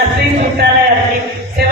Nursery विद्यालयातली सेवा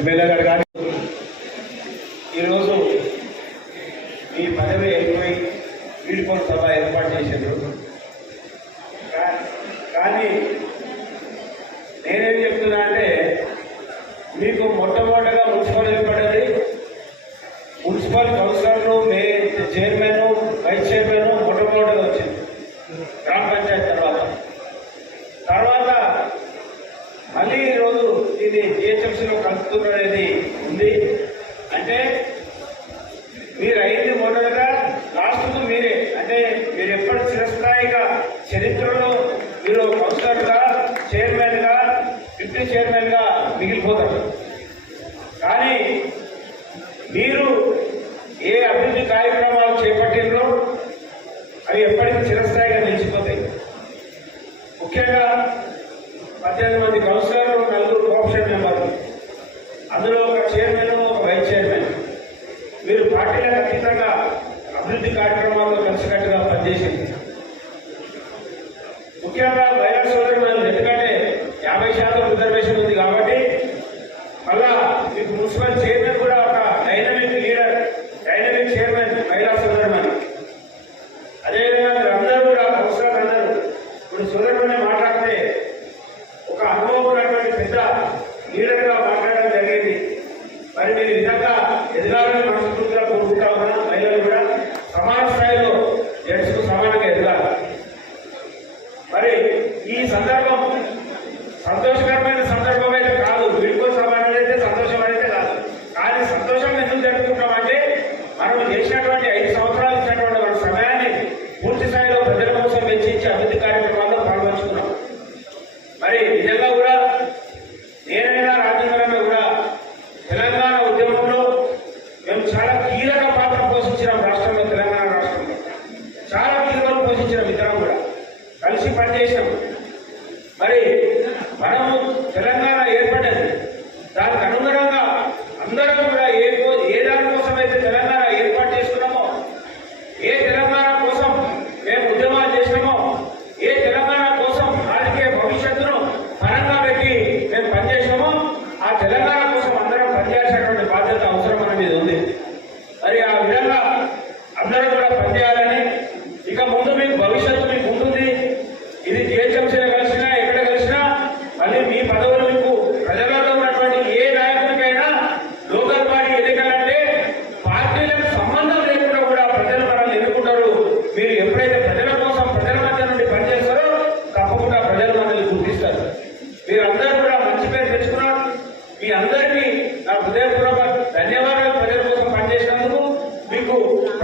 MLA గారు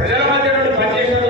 ప్రజల మధ్య పనిచేసిన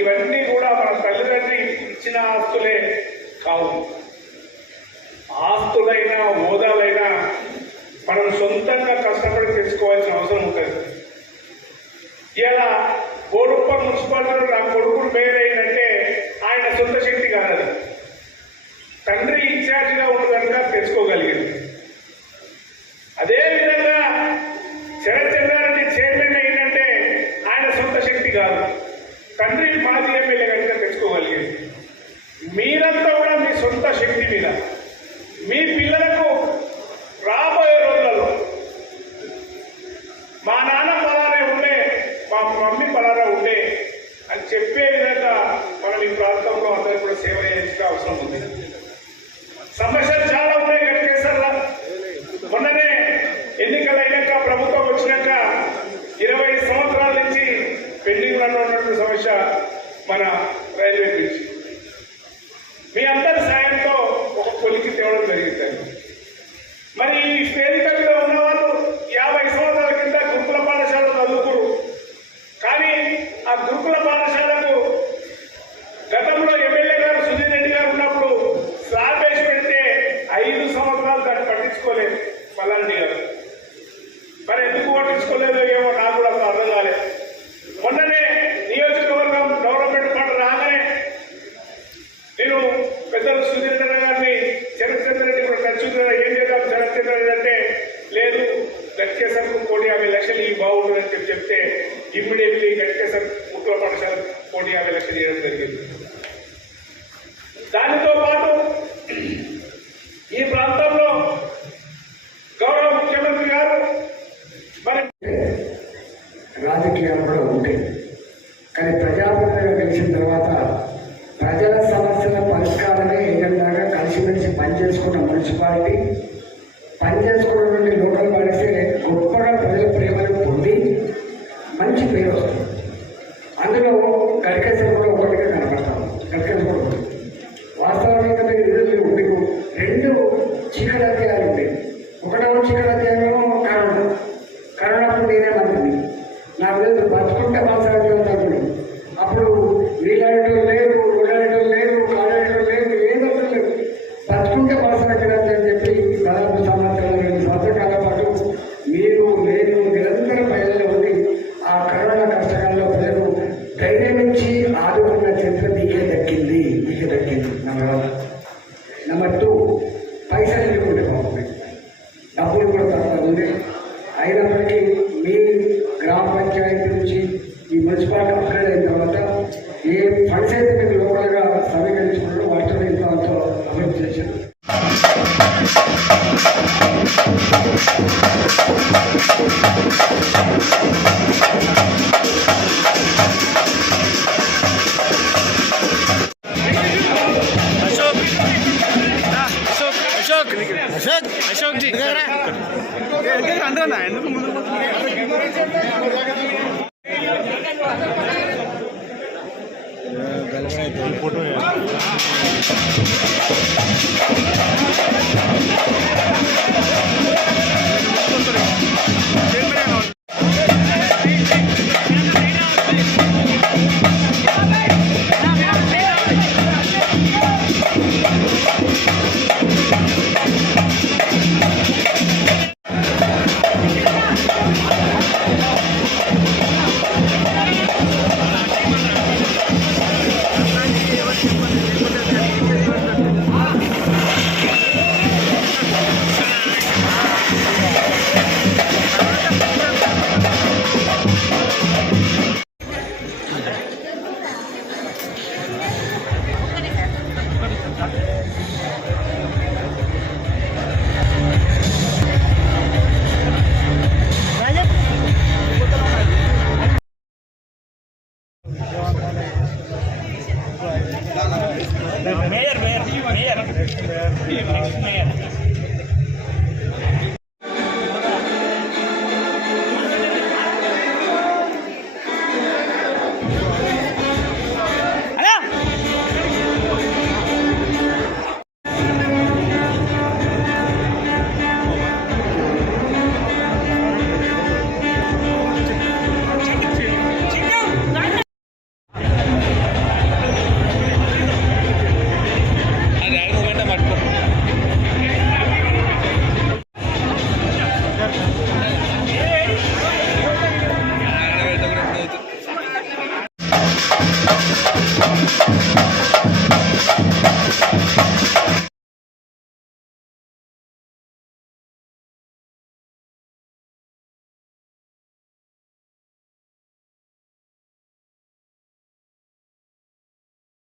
ఇవన్నీ కూడా మన తల్లిదండ్రి ఇచ్చిన ఆస్తులే కావు. ఆ గురుకుల పాఠశాల ಬದುಕಿಂತ ಮಾತಾಡಿದ